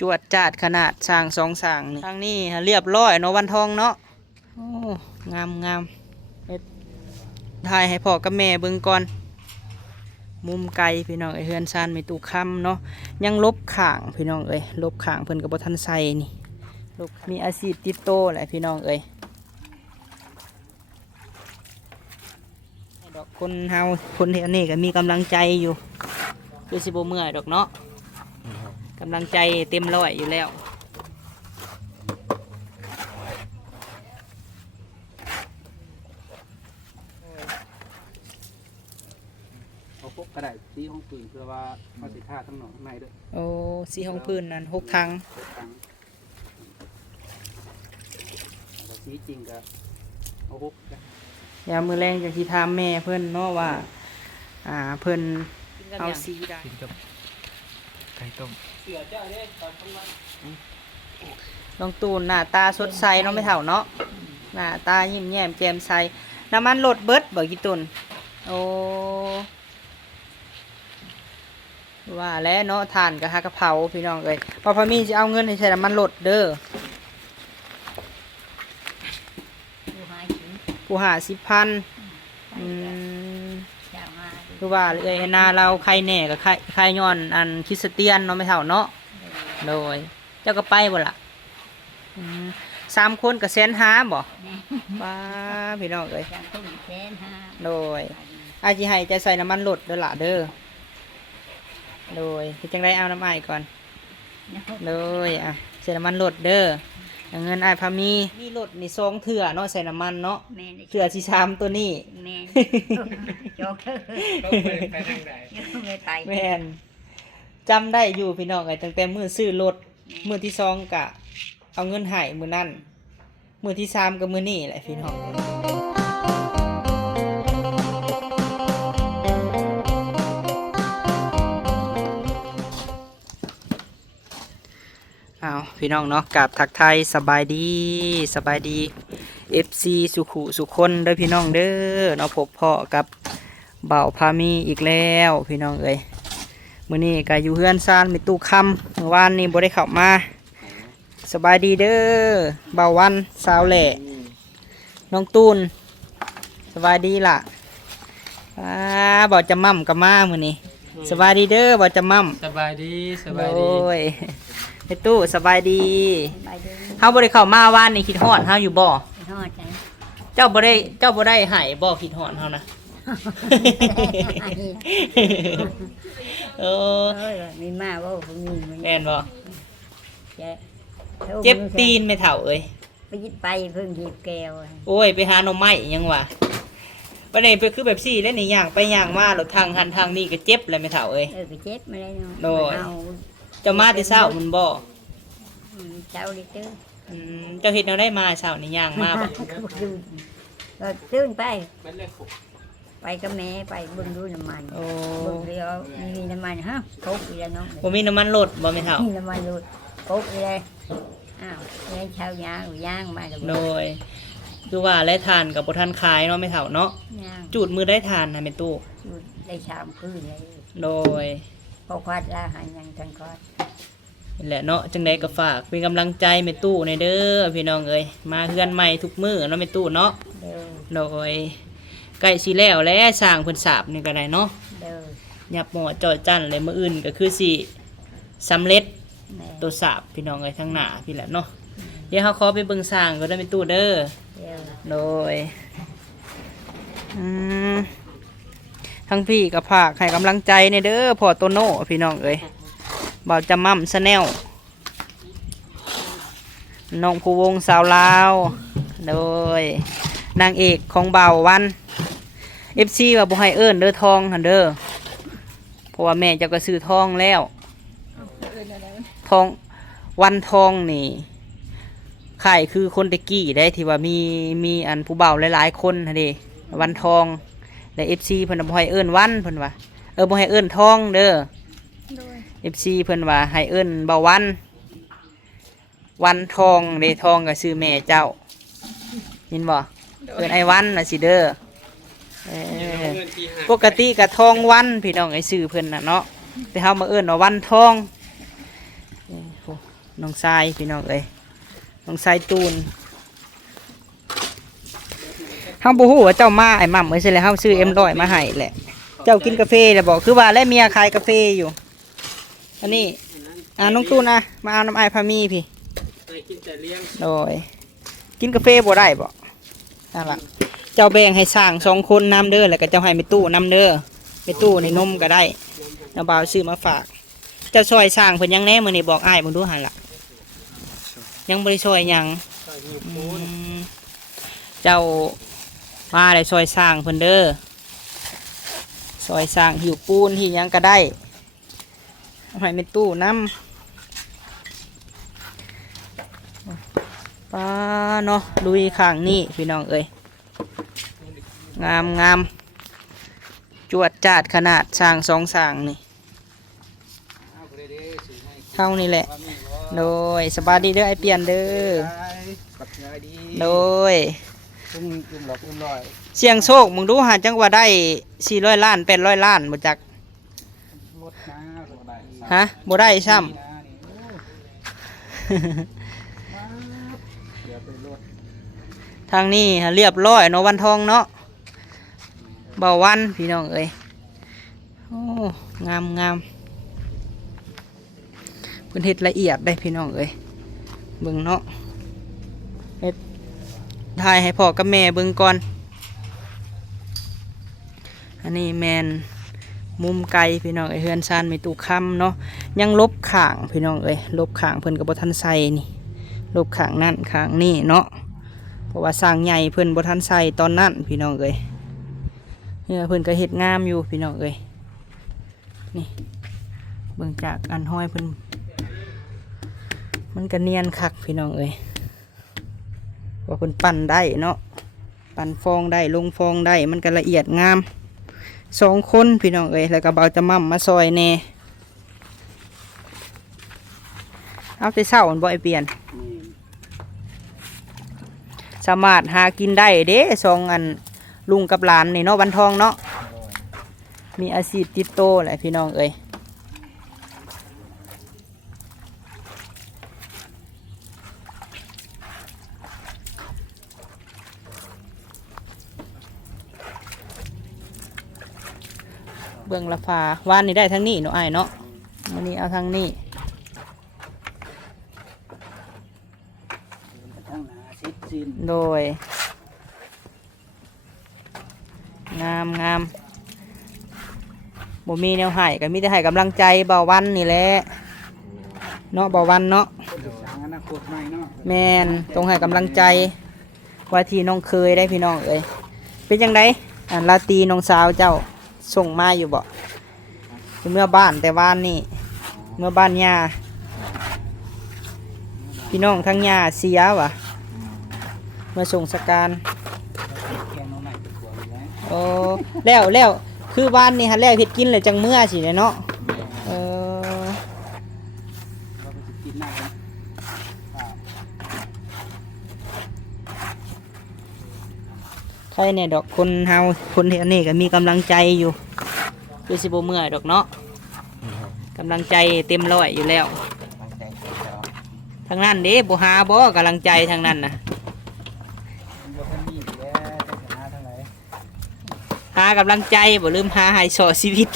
จวดจาดขนาดสร้างสองสร้างนี่ทางนี้เรียบร้อยเนาะวันทองเนาะโอ้งามงามเฮ็ดถ่ายให้พ่อกับแม่เบิ่งก่อนมุมไกลพี่น้องเอ้ยเฮือนซานมีตู้ค้ำเนาะยังลบข้างพี่น้องเอ้ยลบข้างเพิ่นก็บ่ทันใส่นี่ลบมีอาชีพติดโตแหละพี่น้องเอ้ยดอกคนเฮาคนแถวนี้ก็มีกำลังใจอยู่คือสิบ่เมื่อยดอกเนาะกำลังใจเต็มร้อยอยู่แล้วเอาพวกกระดาษสีห้องปืนเพื่อว่าเขาสิท่าทั้งหนองข้างในด้วยโอ้สีห้องพื้นนั่น6 ถังแต่สีจริงก็เอาพวกยามมือแรงจากที่ถามแม่เพิ่นเนาะว่าเพิ่นเอาสีได้ กินกับไก่ต้มเสือเจ้าเนี่ยตอนทำงาน ลองตูนหน้าตาสดใสเนาะไม่เท่าเนาะหน้าตายิ้มแย้มแจ่มใสน้ำมันรถเบิดบ่กี่ตุนโอ้ว่าแล้วเนาะทานกับฮากะเพราพี่น้องเอ้ยพอพามีจะเอาเงินให้ใช้น้ำมันรถเด้อผู้หา10,000คือว่าเอ้ยนาเราใครแหน่กับใครย้อนอันคริสเตียนเนาะไม่เท่าเนาะโดยเจ้าก็ไปบ่ล่ะ3 คนกับ150,000บ่ป้าพี่น้องเอ้ยโดยอาจิให้จะใส่น้ำมันรถเด้อล่ะเด้อโดยเฮ็ดจังไดเอาน้ำอ้ายก่อนโดยใส่น้ำมันรถเด้อเงินอ้ายพามีรถนี่2 เทื่อเนาะใส่น้ำมันเนาะเทื่อที่3ตัวนี้แม่นโจกไปทางไหนไม่ไปแม่นจำได้อยู่พี่น้องไอ้ตั้งแต่มื้อซื้อรถมื้อที่2กะเอาเงินให้มื้อนั้นมื้อที่3ก็มื้อนี้แหละพี่น้องเอาพี่น้องเนาะกับทักไทยสบายดีสบายดี FC สุขุสุคนเด้อพี่น้องเด้อเนาะพบพ่อกับเบ่าวพามีอีกแล้วพี่น้องเอ้ยมื้อนี้ก็อยู่เฮือนซ่านมีตู้คำเมื่อวานนี้บ่ได้เข้ามาสบายดีเด้อเบาวันสาวแหล่น้องตูนสบายดีล่ะบ่จะมั่มกับมามื้อนี้สบายดีเด้อบ่จะมั่มสบายดีสบายดีโอ้ยไอ้ตู้สบายดีเฮาบ่ได้เข้ามาวานนี่คิดฮอดเฮาอยู่บ่ฮอดจังเจ้าบ่ได้ให้บ่คิดฮอดเฮานะเออมีมาบ่มีแม่นบ่ เจ็บ เจ็บตีนไม่เท่าเอ้ยไปยิบไปเพิ่งหยิบแก้วโอ้ยไปหาหน่อไม้ยังวะประเด็นไปคือแบบซี่แล้วนี่ย่างไปย่างมาแล้วทางหันทางนี้ก็เจ็บเลยไม่เท่าเอ้ยก็เจ็บมาได้เนาะโดยเจ้ามาแต่เช้ามันบ่เช้าดิตื้อเจ้าเฮ็ดแนวได้มาเช้านี่ย่างมาบ่ก็ตื่นไปกับแม่ไปเบิ่งดูน้ำมันเบิ่งเดียวมีน้ำมันฮะครบอีแล้วน้องบ่มีน้ำมันรถบ่แม่เฒ่าน้ำมันรถครบอีเลยอ้าวแล้วเช้าย่างมาแล้วโดยคือว่าและทานกับบ่ทันขายเนาะแม่เฒ่าเนาะจูดมือได้ทานน่ะแม่ตู้ได้3 คืนเลยโดยพอควัดละหันยังทันควัดนี่แหละเนาะจังไดก็ฝากเป็นกำลังใจแม่ตู้ในเด้อพี่น้องเอ้ยมาเฮือนใหม่ทุกมื้อเนาะแม่ตู้เนาะโดยใกล้สิแล้วแหละสร้างเพิ่นสาบนี่ก็ได้เนาะยับหม้อจ่อจั่นเลยมื้ออื่นก็คือสิสำเร็จตัวสาบพี่น้องเอ้ยทั้งหน้าพี่แหละเนาะเดี๋ยวเฮาขอไปเบิ่งสร้างก็ได้แม่ตู้เด้อโดยทั้งพี่ก็ฝากให้กำลังใจในเด้อพ่อโตโน่พี่น้องเอ้ยบ่าวจำม่ำชาแนลน้องผู้วงสาวลาวโดยนางเอกของบ่าววัน FC ว่าบ่ให้เอิ้นเด้อทองหั่นเด้อเพราะว่าแม่เจ้าก็ซื้อทองแล้วทองวันทองนี่ขายคือคนตะกี้ได้ที่ว่ามีอันผู้บ่าวหลายๆคนหั่นเด้วันทองและ FC เพิ่นบ่ให้เอิ้นวันเพิ่นว่าบ่ให้เอิ้นทองเด้อFC เพิ่นว่าให้เอิ้นบ่าววันทองเด้ทองก็ชื่อแม่เจ้ายินบ่เอิ้นไอ้วันน่ะสิเด้อปกติก็ทองวันพี่น้องไอ้ชื่อเพิ่นน่ะเนาะแต่เฮามาเอิ้นว่าวันทอง โอ้น้องทรายพี่น้องเอ้ยน้องทรายตูนเฮาบ่ฮู้ว่าเจ้ามาไอ้หม่ำเอ้ยสิแล้วเฮาซื้อM100มาให้แหละเจ้ากินกาแฟแล้วบอกคือว่าและเมียขายกาแฟอยู่อันนี้น้องตูนนะมาเอาน้ำไอายพามีพี่ เคยกินแต่เลี้ยง โดยกินกาแฟบ่ได้บ่นั่นล่ะเจ้าแบ่งให้สร้าง2คนนำเด้อแล้วก็เจ้าให้ไปตู้นำเด้อไปตู้ในนมก็ได้น้าบ่าวซื้อมาฝากเจ้าซอยสร้างเพิ่นยังแหน่มื้อนี้บอกอ้ายมึงดูหั่นล่ะยังบ่ได้ซอยหยัง ใส่หิว อื ปูน มเจ้ามาได้ซอยสร้างเพิ่นเด้อซอยสร้างหิวปูนหิวหยังก็ได้เอาให้เป็นตู้น้ำป้าเนาะลุยข้างนี้พี่น้องเอ้ยงามงามจวดจาดขนาดสร้าง2สร้างนี่ เอาไปเด้อซื้อให้ เท่านี้แหละ ว่ามีบ่ โดยสบายดีเด้อไอเปลี่ยนเด้อ ปัดงายดี โดย ซึ่งกินหลอกเรียบร้อย เสียงโชคมึงดูหาจังว่าได้400 ล้าน800 ล้านบ่จัก รถนะบ่ได้ ฮะบ่ได้ซ้ำ นี่นะนี่โอ้เดี๋ยวไปรถ ทางนี้เรียบร้อยเนาะวันทองเนาะเบาวันพี่น้องเอ้ยโอ้งามงามเพิ่นเฮ็ดละเอียดได้พี่น้องเอ้ยเบิ่งเนาะเฮ็ดถ่ายให้พ่อกับแม่เบิ่งก่อนอันนี้แมนมุมไกลพี่น้องเอ้ยเฮือนซานไม่ตู้ค้ำเนาะยังลบข้างพี่น้องเอ้ยลบข้างเพิ่นก็บ่ทันใส่นี่ลบข้างนั่นข้างนี่เนาะเพราะว่าสร้างใหญ่เพิ่นบ่ทันใส่ตอนนั้นพี่น้องเอ้ยเนี่ยเพิ่นก็เฮ็ดงามอยู่พี่น้องเอ้ยนี่เบิ่งจากอันห้อยเพิ่นมันก็เนียนคักพี่น้องเอ้ยว่าเพิ่นปั้นได้เนาะปั้นฟองได้ลงฟองได้มันก็ละเอียดงาม2คนพี่น้องเอ้ยแล้วก็เบาจะมั่มมาซอยแน่เอาแต่เช้ามันบ่ไอเปลี่ยน นี่ สามารถหากินได้เด้2อันลุงกับหลานนี่เนาะวันทองเนาะมีอาชีพติดโตแหละพี่น้องเอ้ยเบื้องละฟ้าวานนี่ได้ทั้งนี้เนาะอ้ายเนาะวันนี้เอาทั้งนี้ ทั้งหน้าซิดซิน โดยงามงามบ่มีแนวให้ก็มีแต่ให้กำลังใจเบาวันนี่แหละเนาะเบาวันเนาะ คนจะสร้างอนาคตใหม่เนาะ แมนต้องให้กำลังใจว่าที่น้องเคยได้พี่น้องเอ้ยเป็นยังไงอันลาตรีน้องสาวเจ้าส่งมาอยู่บ่เมื่อบ้านแต่บ้านนี่เมื่อบ้านย่าพี่น้องทั้งย่าเสียวะมาส่งสการ แกงน้องใหม่เป็นตัวเลยนะ โอ้แล้วคือบ้านนี่ฮะแล้วเฮ็ดกินเลยจังเมื่อสิเนาะเออ เราไปกินหน้ากัน ใครเนี่ยดอกคนเฮาคนที่อันนี้ก็มีกำลังใจอยู่คือสิบ่เมื่อยดอกเนาะกำลังใจเต็มร้อยอยู่แล้ว ตั้งใจเก็บแล้ว ทางนั้นเด้บ่หาบ่กำลังใจทางนั้นน่ะ มันก็เป็นนี่อยู่แล้วจะชนะเท่าไหร่ หากำลังใจบ่ลืมหาให้สอชีวิต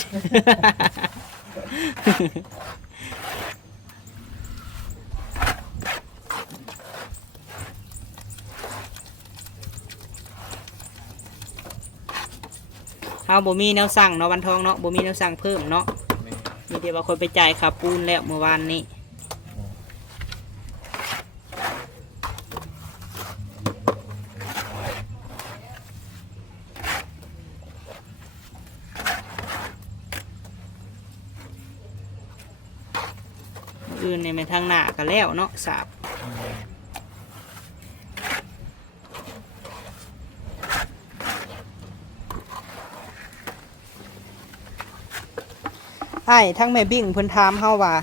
เฮาบ่มีแนวสั่งเนาะวันทองเนาะบ่มีแนวสั่งเพิ่มเนาะมีแต่ว่าคนไปจ่ายค่าปูนแล้วเมื่อวานนี้มื้ออื่นเนี่ยไปทางหน้าก็แล้วเนาะสาบไอ้ทั้งแม่บิ่งเพิ่นถามเฮาว่า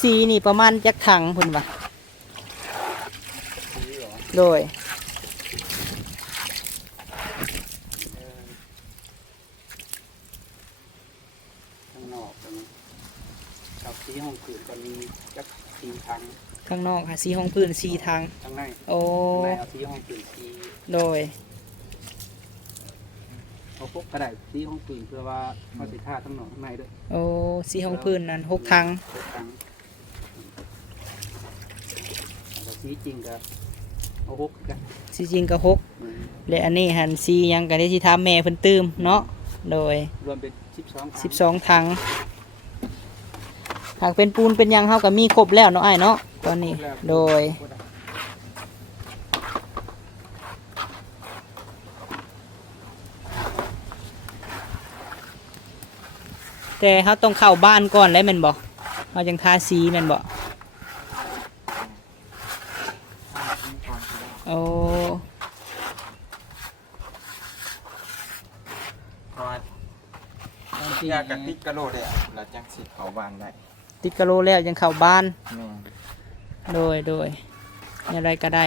สีนี่ประมาณจักถังเพิ่นว่าโดย ข้างนอกกันกับที่ห้องคืนก็มีจัก สีทาง ข้างนอกค่ะสีห้องพื้นสีทาง ทางใน โอ้ ในเอาสีห้องปืนสี โดย เอาพวกกระดาษสีห้องปืนเพื่อว่าเขาสิท่าทั้งนอกทั้งในด้วย โอ้สีห้องพื้นนั้น6 ถัง 6 ถังแล้วสีจริงก็เอา6กัน สีจริงก็6และอันนี้หันสีหยังก็ได้สิถามแม่เพิ่นตืมเนาะโดย รวมเป็น12ถัง 12 ถังหากเป็นปูนเป็นหยังเฮาก็มีครบแล้วเนาะอ้ายเนาะตอนนี้โดยแต่เฮาต้องเข้าบ้านก่อนแล้วแม่นบ่เฮาจังทาสีแม่นบ่โอ้ เพราะว่าอยากกระติกกระโหลกเลยอ่ะเราจังสิเขาบ้านได้ ติดกะโลแล้วยังเข้าบ้าน แม่ โดยอะไรก็ได้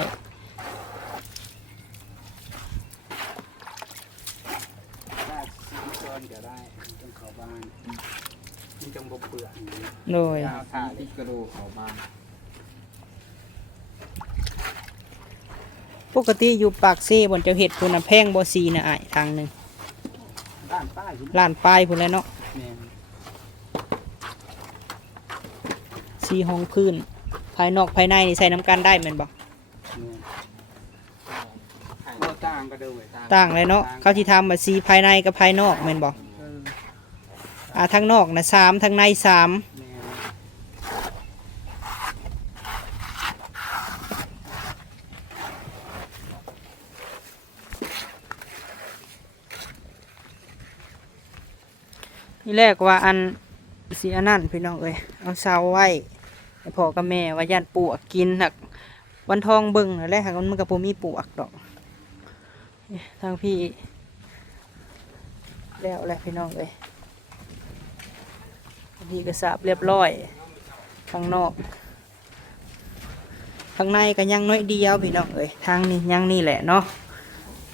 ได้สีเกินก็ได้จนเข้าบ้านมันจังบ่เปื่อย โดย ยาวท่า ติกกระโหลกเขาบ้าน ปกติอยู่ปากเซ่บนเจ้าเห็ดพุ่นน่ะแพงบ่ซีน่ะอ้ายทางหนึง ด้านใต้อยู่ ล้านปลายพุ่นแหล้วเนาะ แม่น สีห้องพื้น ภายนอกภายในนี่ใส่น้ำกันได้แม่นบ่ แม่นบ่ต่างก็เด้อเว้ย ต่างเลยเนาะเขาสิทำว่าสีภายในกับภายนอกแม่นบ่ ทางนอกน่ะ3ทางใน3 แม่น นี่แรกว่าอันสีอันนั้นพี่น้องเอ้ยเอาเสาไว้ให้พ่อกับแม่ว่าย่านปลวกกินหักวันทองเบิ่งนั่นแหละหักมันก็บ่มีปลวกดอกทางพี่แล้วแหละพี่น้องเอ้ยพี่ก็สาบเรียบร้อยข้างนอกข้างในก็ยังน้อยเดียวพี่น้องเอ้ยทางนี้ยังนี่แหละเนาะ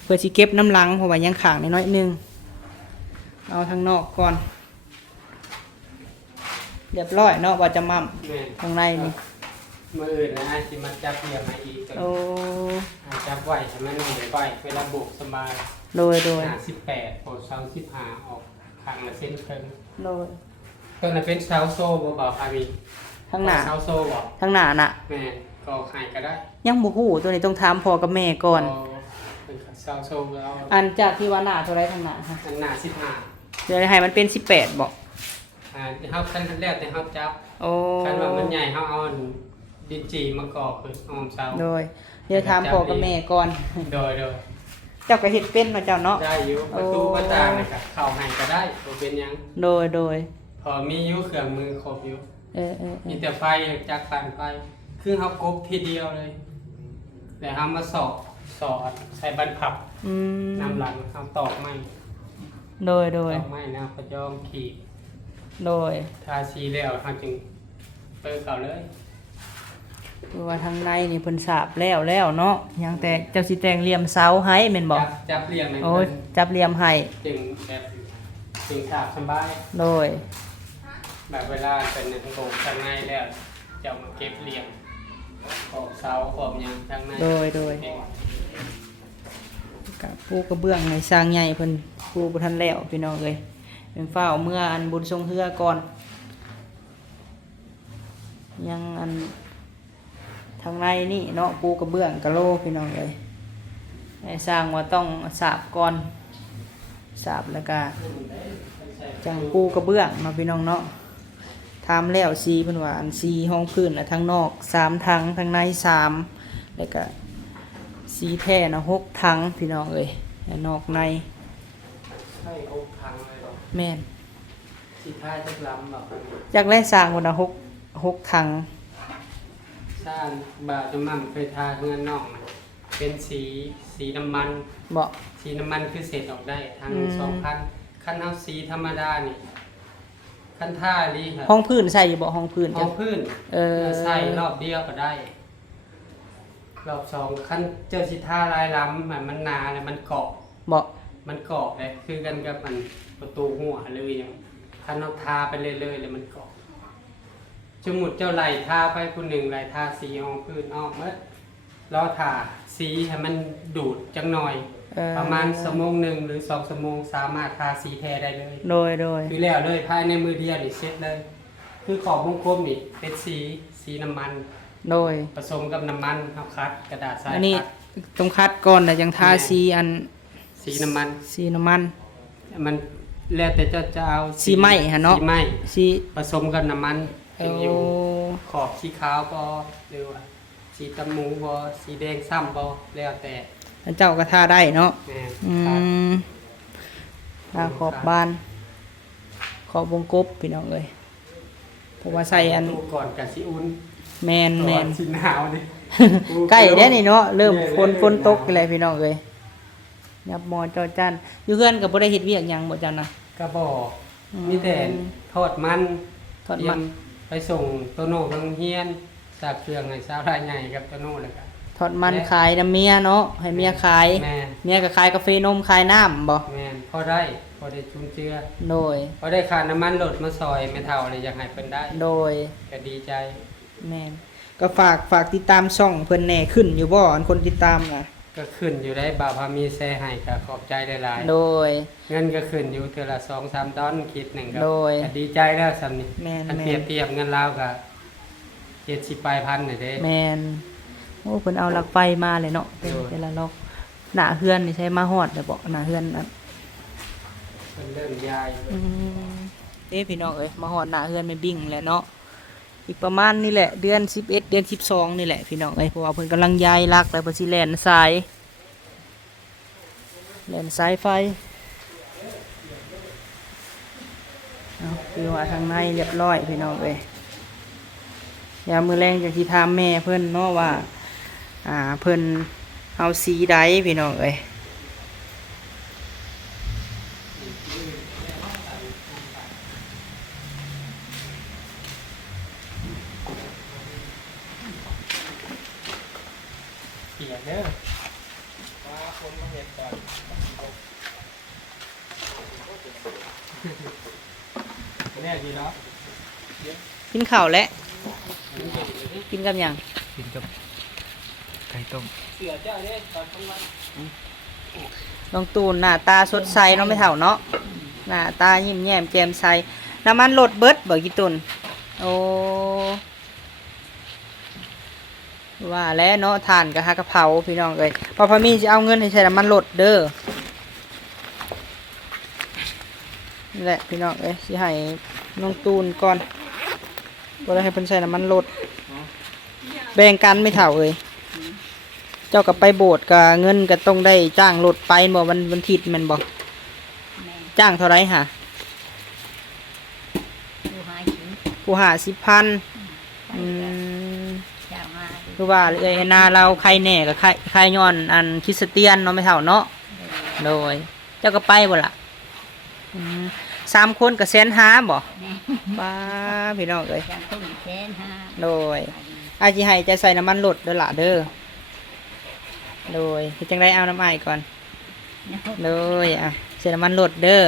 เพื่อสิเก็บน้ำหลังเพราะว่ายังข้างน้อยๆนึงเอาทางนอกก่อนเรียบร้อยเนาะว่าจะมั่ม แม่น ข้างในนี่ มืออื่นนะสิมาจับเรียมาอีก โอ้ จับไหวใช่ไหมหนูไหวเวลาบุกสบาย โดย 18โปรเซา15ออกข้างละเส้นครึ่ง โดย ต้นนั้นเป็นเซาโซ่บ่บ่พามี ทางหน้า เซาโซ่บ่ ทางหน้าน่ะ แม่ก็ขายก็ได้ ยังบ่ฮู้ตัวนี้ต้องถามพ่อกับแม่ก่อน เป็นเซาโซ่แล้ว อันจากที่ว่าหน้าเท่าไรทางหน้าฮะ อันหน้า15 เดี๋ยวให้มันเป็น18บ่ เฮาคันแรกแต่เฮาจับ โอ้ คันว่ามันใหญ่เฮาเอาดินจีมากรอกคือหอมเซา โดยเดี๋ยวถามพ่อกับแม่ก่อน โดย เจ้าก็เฮ็ดเป็นเนาะเจ้าเนาะ ได้อยู่ประตูก็ต่างนะครับเข้าให้ก็ได้บ่เป็นหยัง โดย พอมีอยู่เครื่องมือครบอยู่ เออ มีแต่ไฟจักรปั่นไฟคือเฮากบทีเดียวเลยแล้วเฮามาสอดใส่บรรพับ อืม น้ำหลังเฮาตอกไม้ โดย ตอกไม้นะพะยอมขีด โดย ทาสีแล้วเฮาจึงเปิดเข้าเลย คือว่าทางในนี่เพิ่นสาบแล้วเนาะยังแต่เจ้าสิแต่งเหลี่ยมเสาให้แม่นบ่ จับเรียงให้ โอ้ย เพิ่น จับเหลี่ยมให้ จึงแบบจึงฉาบสบาย โดย แบบเวลาเป็นในโถงข้างในแล้วจะเอามาเก็บเรียงขอบเสาขอบหยังข้างใน โดย กับปูกระเบื้องในสร้างใหญ่เพิ่นปูบ่ทันแล้วพี่น้องเอ้ยเป็นฝ้าวเมื่ออันบุญทรงเฮือก่อน ยังอันทางในนี่เนาะปูกระเบื้องกะโลพี่น้องเอ้ยให้สร้างว่าต้องสาบก่อนสาบแล้วก็จังปูกระเบื้องเนาะพี่น้องเนาะทำแล้วสีเพิ่นว่าอันสีห้องพื้นและทางนอก3ทางทางใน3แล้วก็สีแท้นะ6ทางพี่น้องเอ้ยและนอกใน ใช่อกทางเลยหรอ แม่น สีท้ายจักล้ำแบบ จากแรกสร้างวันละ6ทาง สร้างบาจะมั่มเคยทาเงินน่องนะเป็นสีน้ำมัน เบาะ สีน้ำมันคือเศษออกได้ทาง 2,000ขั้นเอาสีธรรมดานี่ขั้นท่าลีครับ ห้องพื้นใส่อยู่บ่ห้องพื้น ห้ จ้ะ องพื้น ใส่รอบเดียวก็ได้ รอบ2ขั้นเจอสิท่าลายล้ำมันหนาเลยมันเกาะ เบาะ มันเกาะเลยคือกันกับมันประตูหัวเลยอย่างขั้นเอาทาไปเรื่อยๆเลยมันเกาะจ สมมุติเจ้าไหลทาไปผู้หนึ่งไหลทาสีออกพื้นออกเมื่อรอทาสีให้มันดูดจังหน่อยประมาณ1 ชั่วโมงหรือ2 ชั่วโมงสามารถทาสีแท้ได้เลย โดยคือแล้วเลยภายในมือเดียวนี่เสร็จเลย คือขอบวงกลมนี่เป็นสีน้ำมัน โดย ผสมกับน้ำมันเอาคัดกระดาษทราย อันนี้ คัด ต้องคัดก่อนแต่ยังทาสีอัน สีน้ำมัน สีน้ำมัน มันแล้วแต่เจ้าจะเอา สีไหม้ฮะเนาะ สีไหม้ สี ผสมกับน้ำมัน เอา เป็นอยู่ขอบสีขาวบอหรือว่าสีตำหมูบอสีแดงซ้ำบอแล้วแต่ เจ้าก็ทาได้เนาะ แม่ อื ครับ มทาขอบบาน ขอบวงกบพี่น้องเอ้ยเพราะว่าใส่อัน ตู้ก่อนกับสีอุ่น แมน ก่อนสีหนาวดิ ใกล้ได้นี่เนาะเริ่ม เนี่ย ฝนตกอะไรพี่น้องเอ้ยยับมอจอจันอยู่เพื่อนกับบ่ได้เฮ็ดเวียกหยังบ่จันนะ กระบอก อืม มีแต่ทอดมัน ทอดมัน เตรียไปส่งโตโน่โรงเรียนจากเครื่องให้สาวรายใหญ่กับโตโน่เลยครับ ทอดมันขายน้ำเมียเนาะให้เมียขาย แม่ เมียก็ขายกาแฟนมขายน้ำบ่ แม่นพอได้จุนเจือ โดย พอได้ค่าน้ำมันรถมาซอยไม่เท่าเลยอยากให้เพิ่นได้ โดย ก็ดีใจ แม่นก็ฝากติดตามช่องเพิ่นแหน่ขึ้นอยู่บ่อันคนติดตามน่ะ ก็ขึ้นอยู่ได้บ่าวพามีแซ่ให้ก็ขอบใจหลาย โดย ๆเงินก็ขึ้นอยู่เทื่อละ 2-3 ดอลคิดหนึงก็ โดย ก็ดีใจแล้วสำนี้ แม่น อัน แม่น เปรียบเงินลาวก็70ปลายพันนี่เด้ แม่นโอ้เพิ่นเอาหลักไฟมาเลยเนาะเป็น โดย แต่ละล็อกหน้าเฮือนนี่ใช้มาฮอดได้บ่หน้าเฮือนนั่น เพิ่นเริ่มย้าย เด้พี่น้องเอ้ยมาฮอดหน้าเฮือนไม่บิ่งแล้วเนาะอีกประมาณนี่แหละเดือน11เดือน12นี่แหละพี่น้องเอ้ยเพราะว่าเพิ่นกำลังย้ายหลักแล้วเพิ่นสิแล่นสายไฟเอาคือว่าทางในเรียบร้อยพี่น้องเอ้ยยามมื้อแรงจังสิถามแม่เพิ่นเนาะว่าเพิ่นเอาสีใดพี่น้องเอ้ย เปลี่ยนเด้อ ว่าคนมาเห็นก่อน เนี่ยดีเนาะ กินข้าวแล้วกินกับหยัง กินกับไก่ต้ม เสือเจ้าเด้ตอนกลางวัน น้องตูนหน้าตาสดใสเนาะไม่เท่าเนาะหน้าตายิ้มแย้มแจ่มใสน้ำมันลดเบิดบ่กี่ตุนโอ้ว่าแล้วเนาะทานกับฮากะเพราพี่น้องเอ้ยพอพามีจะเอาเงินให้ใช้น้ำมันลดเด้อนี่แหละพี่น้องเอ้ยสิให้น้องตูนก่อนบ่ได้ให้เพิ่นใช้น้ำมันลดแบ่งกันไม่เท่าเอ้ยเจ้ากับไปโบสถ์กับเงินก็ต้องได้จ้างรถไปบ่วันทิศแม่นบ่ แม่ จ้างเท่าไรค่ะ ผู้หากิน ผู้หา10,000 ไปก็เจ้ามา คือว่าเอ้ยนาเราใครแน่กับใครย้อนอันคริสเตียนเนาะไม่เท่าเนาะโดยเจ้าก็ไปบ่ล่ะ3 คนกับ1,500,000บ่ แม่ ป้าพี่น้องเอ้ย จำต้นแสนห้า โดยอาจิให้จะใส่น้ำมันรถเด้อล่ะเด้อโดยคือจังได้เอาน้ำอ้ายก่อนโดยใส่น้ำมันรถเด้อ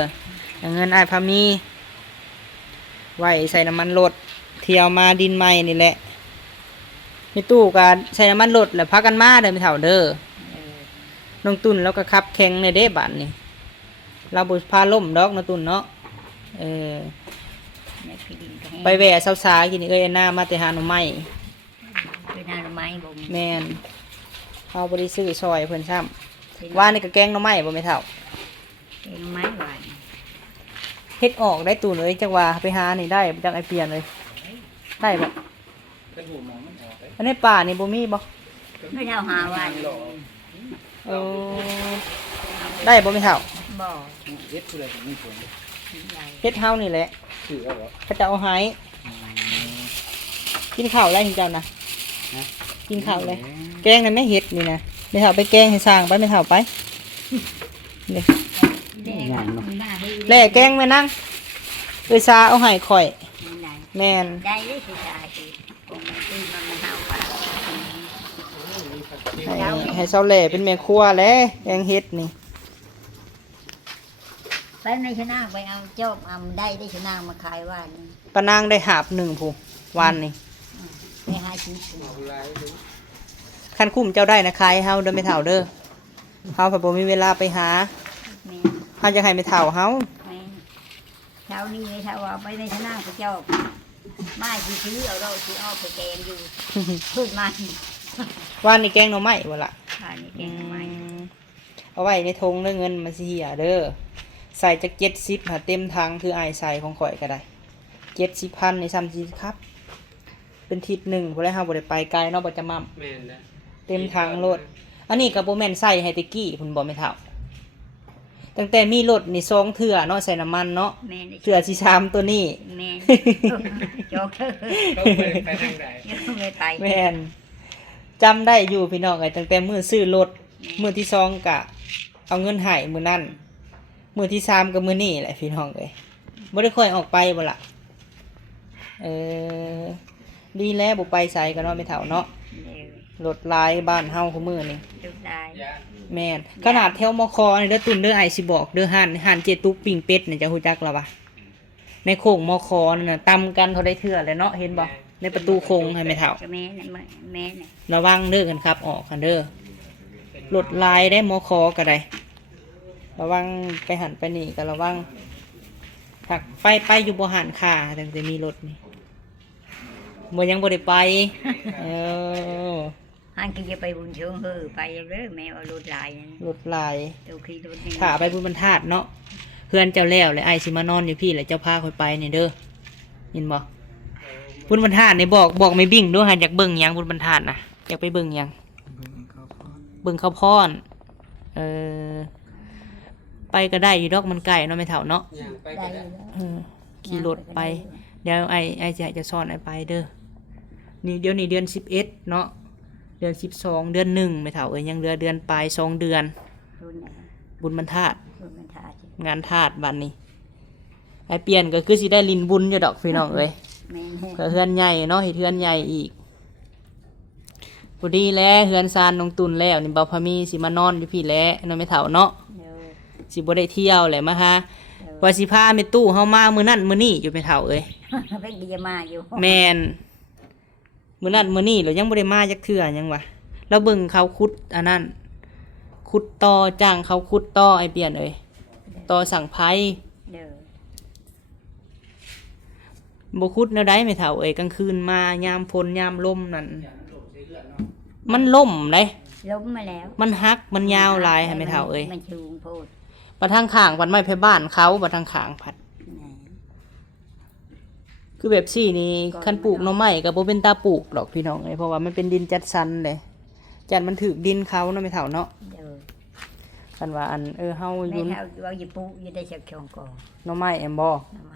เอาเงินอ้ายพามีไว้ใส่น้ำมันรถเที่ยวมาดินใหม่นี่แหละในตู้ก็ใส่น้ำมันรถแล้วพากันมาเด้อไม่เท่าเด้อน้องตุ่นแล้วก็ขับแข่งในเด้บัดนี่เราบุพาล่มดอกน้องตุ่นเนาะเออ แม่พี่ดินก็ให้ ไปแหวะสาวๆกินเอ้ยหน้ามาแต่หาหน่อไม้ ไปหน้าไม้บ่ม แม่นเอาบ่ได้ซื้อซอยเพิ่นซ้ำว่านี่ก็แกงหน่อไม้บ่แม่เฒ่า เป็นไม้หวาน เฮ็ดออกได้ตูนเอ้ยจังว่าไปหานี่ได้จังไอเปลี่ยนเลยได้บ่ เป็นหูมองมันออกเลย อันนี้ป่านี่บ่มีบ่ ไม่เท่าหาวัน เออได้บ่แม่เฒ่า บ่ เฮ็ดผู้ใดมีผล ใหญ่ เฮ็ดเฮานี่แหละ ชื่อเอาเหรอ เขาจะเอาให้กินข้าวแล้วจังจันนะกินข้าวเลยแกงนั่นแม่เฮ็ดนี่นะแม่เฒ่าไปแกงให้สร้างไปแม่เฒ่าไปนี่ แดงหน้าดี แล่แกงแม่นั่งเอ้ยซาเอาให้ข่อย ไหน แม่น ได้เลยสิได้สิคงตีมันเฮาป่า ให้เซาแหล่เป็นแม่ครัวแหละแกงเฮ็ดนี่ ไปในชนะไปเอาจอบเอาได้ชนะมาขายว่านี่ ปานางได้หาบหนึ่งผู้ วันนี่ ไม่หาชีพ เอาหลายเด้อ คันคุ้มเจ้าได้นะขายให้เฮาเด้อไม่เฒ่าเด้อเฮาเพิ่นบ่มีเวลาไปหา แม่ เฮาจะให้ไม่เฒ่าเฮา แม่เช้านี้เช้าเอาไปในทนาพระเจ้ามาสิซื้อเอาเราสิเอาไปแกงอยู่พูดมา วันนี้แกงหน่อไม้บ่ล่ะ ผ่านนี่แกงทำไม เอาไว้ในธงเด้อเงินมันสิเหี่ยเด้อใส่จัก70หาเต็มถังคืออ้ายใส่ของข่อยก็ได้70,000นี่ซ้ำสิครับ เป็นทิศหนึ่งบ่ได้เฮาบ่ได้ไปไกลเนาะบ่จะมั่ม แม่นนะ เต็มถังรถอันนี้ก็บ่แม่นใส่ให้แตะกี้พุ่นบ่แม่เฒ่าตั้งแต่มีรถนี่2เทื่อเนาะใส่น้ำมันเนาะ แม่นี่ เทื่อที่3ตัวนี้ แม่โจกเถอะ เขาไปทางใด ไม่ไป แม่นจำได้อยู่พี่น้องไอ้ตั้งแต่มื้อซื้อรถมื้อที่2ก็เอาเงินให้มื้อนั้นมื้อที่3ก็มื้อนี้แหละพี่น้องเอ้ยบ่ได้ค่อยออกไปบ่ล่ะเออดีแล้วบ่ไปไสก็เนาะแม่เฒ่าเนาะ เดี๋ยว รถหลายบ้านเฮาคุมื้อนี่ ลูกได้ ยา แม่นขนาดแถวมคนี่เด้อตุนเด้อไอสิบอกเด้อห่านเจตุกปิ่งเป็ดนี่จะฮู้จักแล้ววะในโค้งมคนั่นน่ะตำกันเท่าได้เทื่อเลยเนาะเห็นบ่ในประตูโค้งให้แม่เฒ่า ก็แม่น่ะแม่น่ะ ระวังเด้อกันครับออกกันเด้อรถลายได้มคก็ได้ระวังไปหันไปนี่ก็ระวังหักไปอยู่บ่หันค่าแต่จะมีรถนี่บ่ยังบ่ได้ไปเออ ฮันก็จะไปบุญเชิงไปเด้อแม่เอารถลายนั่น รถลาย ตัวขี่รถนี่ ถ้าไปบุญบรรทัดเนาะเพื่อนเจ้าแล้วเลยไอสิมานอนอยู่พี่แล้วเจ้าพาคอยไปเนี่ยเด้อเห็นบ่บุญบรรทัดนี่บอกไม่บิ่งด้วยฮะอยากเบิ่งหยังบุญบรรทัดนะอยากไปเบิ่งหยังเบิ่งข้าวพอนเออไปก็ได้อยู่ดอกมันไก่เนาะไม่เท่าเนาะ ย่างไป ได้ ก็ได้ เออขี่รถไป เดี๋ยวไอจะสอนไอไปเด้อนี่เดี๋ยวนี้เดือน11เนาะเดือน12เดือน1ไม่เท่ายังเหลือเดือนปลาย2เดือน รุ่นน่ะ บุญบรรทัด รุ่นมันทาสิ งานทาสบัดนี้ไอเปลี่ยนก็คือสิได้ลินบุญอยู่ดอกพี่น้องเอ้ย แม่ ก็เฮือนใหญ่เนาะเฮ็ดเฮือนใหญ่อีกพอดีแล้วเฮือนซานน้องตุนแล้วนี่บ่พามีสิมานอนอยู่พี่แหล้วน้องแม่เฒ่าเนาะ เดี๋ยว สิบ่ได้เที่ยวแหละมาฮะว่าสิพาแม่ตู้เฮามามื้อนั้นมื้อนี้อยู่แม่เฒ่าเอ้ย เพิ่งจะมาอยู่ แม่นมื้อนั้นมื้อนี้เรายังบ่ได้มาจักเทื่อหยังวะแล้วเบิ่งเขาขุดอันนั้นขุดต่อจ้างเขาขุดต่อไอเปลี่ยนเอ้ยต่อสั่งไผ เดี๋ยว บ่คุดแนวใดไม่เท่าเอ้ยกลางคืนมายามฝนยามลมนั่นมันล่มเลย ล้มมาแล้ว มันหักมันยาวหลายให้ไม่เท่าเอ้ย มันชูงโพด บัดทางข้างบัดไม้ไผบ้านเขาบัดทางข้างผัด น่ะ คือแบบซี่นี่คันปลูกหน่อไม้ก็บ่เป็นตาปลูกดอกพี่น้องเอ้ยเพราะว่ามันเป็นดินจัดสรรเลยจัดมันถึกดินเขาเนาะไม่เท่าเนาะ เดี๋ยว คันว่าอันเฮาอ แม่ ยู่ เท่าว่าอยู่ปุ๊อยู่ได้จากช่องก่อ หน่อไม้แอมบ่ ทำไม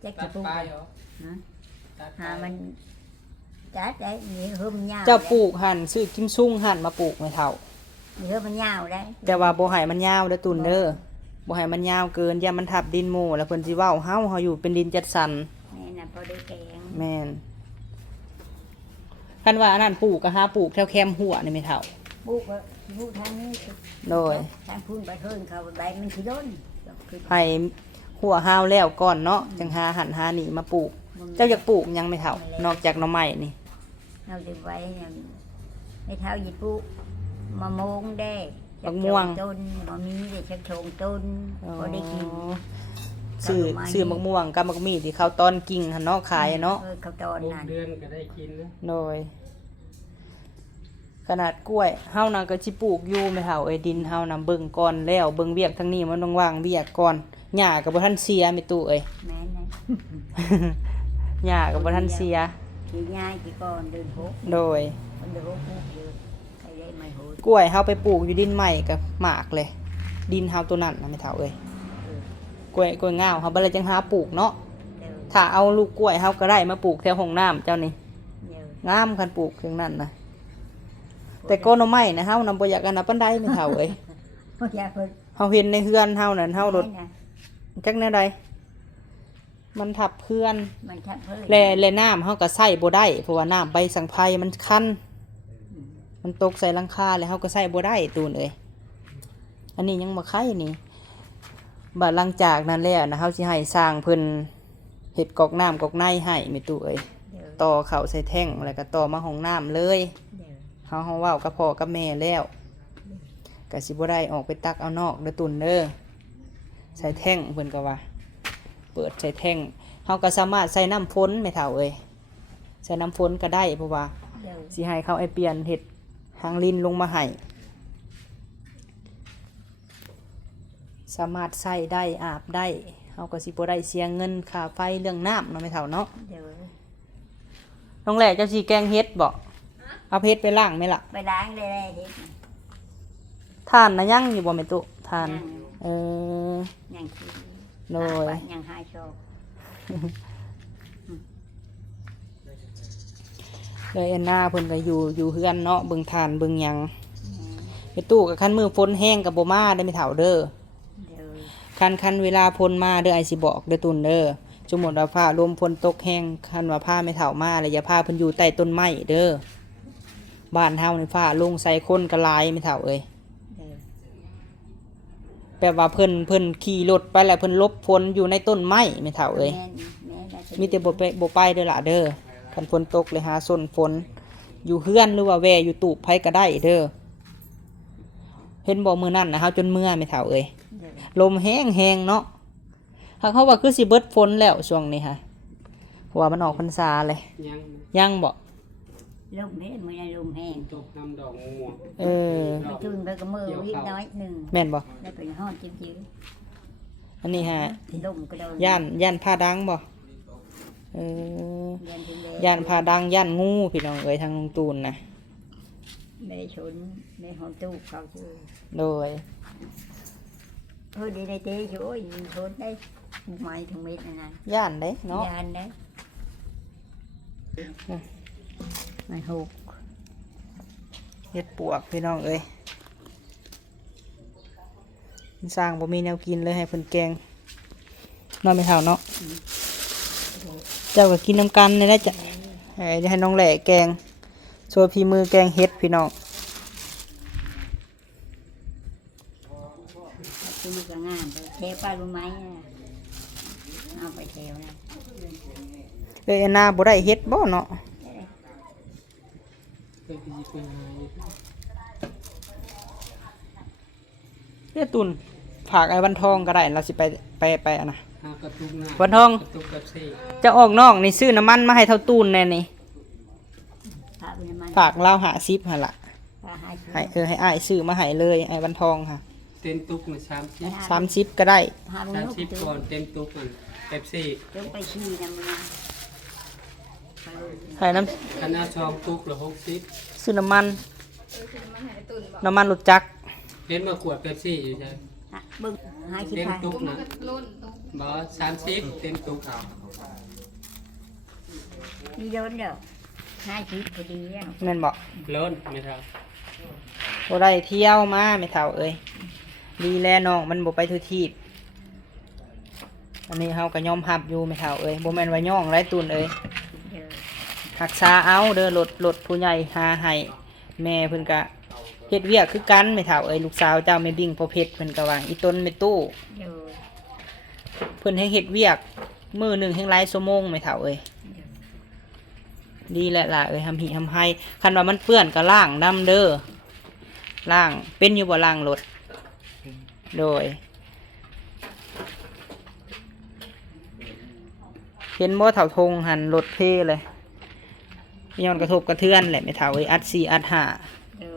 แจ็ค ตั จะ ด ปุ๊ ปลายเหรอ ฮะ ตัดป หา ลาย มันจัดได้มีเฮิมยาว เจ้าปลูกหั่นซื้อกิมซุ่งหั่นมาปลูกไม่เท่า มีเฮิมมันยาวได้ แต่ว่าบ่ให้มันยาวเด้อตุนเด้อบ่ให้มันยาวเกินอย่ามันทับดินหมู่แล้วเพิ่นสิเว้าเฮาอยู่เป็นดินจัดสรร แม่น่ะพอได้แกง แม่นคันว่าอันนั้นปลูกก็หาปลูกแถวแคมหัวนี่ไม่เท่า ปุ๊บปุ๊บทางนี้ โดย ทางพุ่นไปเทินเขาใบมันสิโดนคือ ให้หัวหาวแล้วก่อนเนาะจังหาหันหานี่มาปลูก เจ้าอยากปลูกหยังไม่เท่านอกจากหน่อไม้นี่ เราจะไว้เนี่ยไม่เท่าหยิบปุ๊มะม่วงได้ มะม่วง ต้นมะมีได้ชักโชงต้นพอได้กิน ซื้อมะม่วงกับมะมีที่เขาตอนกิ่งหันเนาะขายเนาะ เขาตอน 6 นั้น เดือนก็ได้กินแล้ว โดย ขนาดกล้วยเฮานั่นก็สิปลูกอยู่ไม่เท่าเอ้ยดินเฮานำเบิ่งก่อนแล้วเบิ่งเวียกทั้งนี้มันต้องวางเวียกก่อนหญ้าก็บ่ทันเสียไม่ตู้เอ้ย แม่นะ หญ้าก็บ่ทันเสีย ขี่ง่ายขี่ก่อนเดินหก โดย มันเดินหกปุ๊บเยอะใครได้ไม่โหด กล้วยเฮาไปปลูกอยู่ดินใหม่กับหมากเลย ดินเฮาตัวนั้นนะไม่เท่าเอ้ยกล้วยงาวเฮาบ่ได้จังหาปลูกเนาะ เดี๋ยว ถ้าเอาลูกกล้วยเฮาก็ได้มาปลูกแถวห้องน้ำเจ้านี่ เดี๋ยว งามคันปลูกอย่างนั้นนะแต่โกโนไม้นะเฮานำบ่อยากกันนะปานใดไม่เท่าเอ้ย พวกยาเพิ่น เฮาเห็นในเฮือนเฮานั่นเฮารถ แม่นะ จักแนวใดมันทับเพื่อน มันทำเพิ่น และน้ำเฮาก็ใส่บ่ได้เพราะว่าน้ำใบสังไพรมันคันมันตกใส่หลังคาแล้วเฮาก็ใส่บ่ได้ตูนเอ้ยอันนี้ยังบ่ไข่นี่บัดหลังจากนั้นแล้วนะเฮาสิให้สร้างเพิ่น เฮ็ดกอกน้ำกอกในให้แม่ตู้เอ้ย เดี๋ยว ต่อเข้าใส่แท่งแล้วก็ต่อมาห้องน้ำเลย เดี๋ยว เฮาเว้ากับพ่อกับแม่แล้วก็สิบ่ได้ออกไปตักเอานอกเด้อตุนเด้อใส่แท่งเพิ่นก็ว่า เปิดใส่แท่งเฮาก็สามารถใส่น้ำฝนแม่เฒ่าเอ้ยใส่น้ำฝนก็ได้เพราะว่า เดี๋ยว สิให้เขาไอเปลี่ยนเห็ดหางลินลงมาให้สามารถใส่ได้อาบได้เขาก็สิบ่ได้เสียเงินค่าไฟเรื่องน้ำเนาะไม่เท่าเนาะ เดี๋ยว น้องแหล่เจ้าสิแกงเฮ็ดบ่เอาเฮ็ดไปล้างไหมล่ะ ไปล้างได้เลยเด็ก ทานนะยังอยู่บ่แม่ตุทานเออ ยังขี้ โดย ยังหายโชค เลยอันหน้าเพิ่นก็อยู่เฮือนเนาะเบิ่งทานเบิ่งหยังแม่ตุก็คันมือฝนแห้งก็บ่มาได้ไม่เท่าเด้อ เดี๋ยว คันเวลาพลมาเด้อไอสิบอกเด้อตุนเด้อสมมุติว่าฟ้าลมฝนตกแห้งคันว่าผ้าไม่เฒ่ามาแล้วอย่าผ้าเพิ่นอยู่ใต้ต้นไม้เด้อบ้านเฮานี่ฟ้าลงใส่คนก็หลายไม่เฒ่าเอ้ย เดี๋ยว แปลว่าเพิ่นขี่รถไปแล้วเพิ่นหลบฝนอยู่ในต้นไม้ไม่เฒ่าเอ้ย แม่น่าจะ มีแต่บ่ไปเด้อล่ะเด้อคันฝนตกเลยหาส้นฝนอยู่เฮือนหรือว่าแวอยู่ตูบไผก็ได้เด้อเห็นบ่มื้อนั้นนะเฮาจนเมื่อไม่เฒ่าเอ้ย เดี๋ยว ลมแห้งๆเนาะหากเขาว่าคือสิเบิดฝนแล้วช่วงนี้ค่ะเพราะว่ามันออกพรรษาเลย ยัง ยังบ่ ลมแห้งมือในลมแห้ง ตกน้ำดอกม่วง เออ ไปจุนไปกับมือวิดน้อยหนึ่ง แม่นบ่ ได้เป็นห้องจิ้มจิ้ม อันนี้ฮะ ลมก็โดน ย่านผ้าดังบ่เออ เรียนถึงเลย ย่านผ้าดังย่านงูพี่น้องเอ้ยทางลุงตูนนะ ไม่ได้ชนในห้องตู้เขาชื่อ โดย ดีในเต้ช่วยชนได้ไม้ถึงเม็ดนั่นนะ ย่านเด้เนาะ ยานได้ไม่หก เฮ็ดปวกพี่น้องเอ้ยสร้างบ่มีแนวกินเลยให้เพิ่นแกงเนาะไม่เท่าเนาะเจ้าก็กินน้ำกันนี่แหละจ้ะให้น้องแหล่แกงโชว์ฝีมือแกงเฮ็ดพี่น้อง คือมันก็งานไปเทป้ารู้ไหมเอาไปเทวนะ เอ้ยอันนาบ่ได้เฮ็ดบ่เนาะ ไปดีไปหาย เด้อตุนฝากไอ้วันทองก็ได้เราสิไปอันน่ะ หากระตุกหน้า วันทอง กระตุกกระซี่ จะออกนอกนี่ซื้อน้ำมันมาให้เท่าตูนแน่นี่ พาไปน้ำมัน ฝากเล่าหาซิปหั่นล่ะ พาหาย ให้อ้ายซื้อมาให้เลยไอ้วันทองค่ะ เต็มตุกนะ30 30ก็ได้ พาไปลูก 30ก่อนเต็มตุกมันเป๊ปซี่ จงไปชี้น้ำมัน ใส่น้ คณะชองตุกละ60 ำซื้อน้ำมันรถจักร เห็นมาขวดเป๊ปซี่อยู่ใช่ บึ้งหายขี้ เต็ม พา ตุกนะบ่30เต็มตุกเอา มีโดนเด้อหายขี้พอดีแล้ว แม่นบ่ ล้นไม่เท่า บ่ได้เที่ยวมาไม่เท่าเอ้ยดีแลน้องมันบ่ไปทุกที่อันนี้เฮาก็ยอมรับอยู่ไม่เท่าเอ้ยบ่แม่นว่าย่องไรตูนเอ้ย เด้อ รักษาเอาเด้อรถผู้ใหญ่หาให้แม่เพิ่นก็เฮ็ดเวียกคือกันไม่เท่าเอ้ยลูกสาวเจ้าแม่บิ่งพ่อเพชรเพิ่นก็ว่าอีต้นแม่ตู้ เด้อ เพิ่นให้เฮ็ดเวียกมื้อหนึงแห่งหลายชั่วโมงไม่เท่าเอ้ยดีแหละล่ะเอ้ยทำหิทำให้คันว่ามันเปื้อนก็ล้างน้ำเด้อล้างเป็นอยู่บ่ล้างรถโดยเห็นบ่เท่าทงหันรถเท่เลยย้อนกระทบกระเทือนแหละไม่เท่าเอ้ยอัด4อัด5 เด้อ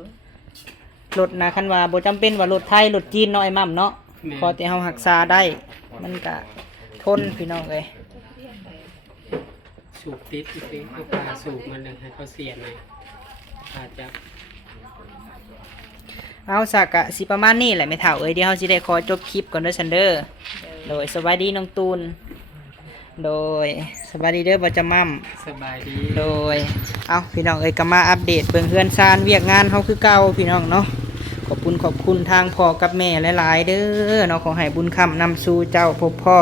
รถนะคันว่าบ่จำเป็นว่ารถไทยรถจีนเนาะไอ้มั่มเนาะพอแต่เฮารักษาได้ มันก็ทนพี่น้องเอ้ย สูบติดอีกทีเอาปลาสูบมันเลยให้เขาเสียหน่อยอาจจะ เอาสักกะสิประมาณนี้แหละไม่เท่าเอ้ยเดี๋ยวเฮาสิได้ขอจบคลิปก่อนเด้อซันเด้อโดยสวัสดีน้องตูนโดยสวัสดีเด้อบ่จำมั่ม สบายดี โดยเอาพี่น้องเอ้ยก็มาอัปเดตเบิ่งเฮือนซานเวียกงานเฮาคือเก่าพี่น้องเนาะขอบคุณทางพ่อกับแม่หลายๆเด้อเนาะขอให้บุญคำนำสู่เจ้าพบพ่อ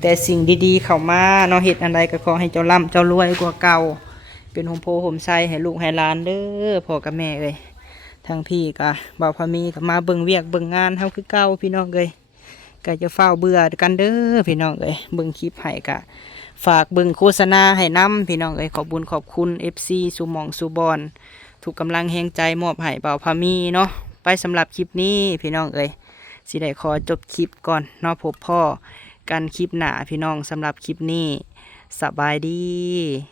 แต่สิ่งดีๆเข้ามาเนาะเฮ็ดอันใดก็ขอให้เจ้าร่ำเจ้ารวยกว่าเก่าเป็นโฮมโพโฮมไซให้ลูกให้หลานเด้อพ่อกับแม่เอ้ยทางพี่ก็บ่าวพามีก็มาเบิ่งเวียกเบิ่งงานเฮาคือเก่าพี่น้องเอ้ยก็จะเฝ้าเบื่อกันเด้อพี่น้องเอ้ยเบิ่งคลิปให้ก็ ฝากเบิ่งโฆษณาให้นำพี่น้องเอ้ยขอบบุญขอบคุณ FC สุหม่องสุบอนถูกกำลังแห่งใจมอบให้เบาพามีเนาะไปสำหรับคลิปนี้พี่น้องเอ้ยสิได้ขอจบคลิปก่อนเนาะพบพ่อกันคลิปหน้าพี่น้องสำหรับคลิปนี้สบายดี